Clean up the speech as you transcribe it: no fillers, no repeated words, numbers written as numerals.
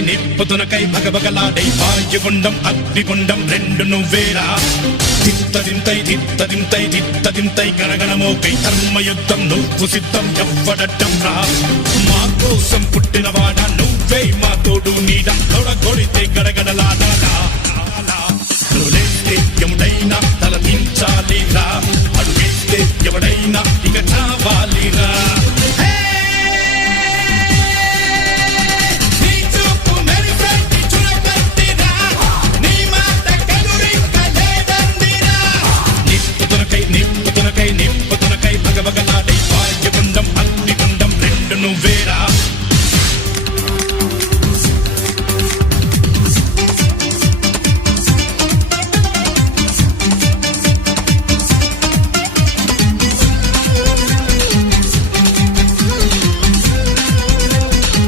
నిప్పుతునకై భగభగలాడై వాయుగుండం అగ్నిగుండం రెండు నువ్వేరా తిత్తదింతై గణగణమోకై ధర్మయుద్ధం నువ్వు సిద్ధం ఎవ్వడట్టం రా మా కోసం పుట్టినవాడా నువ్వే మా తోడు నీడ తొడగొడితే గడగడలాడ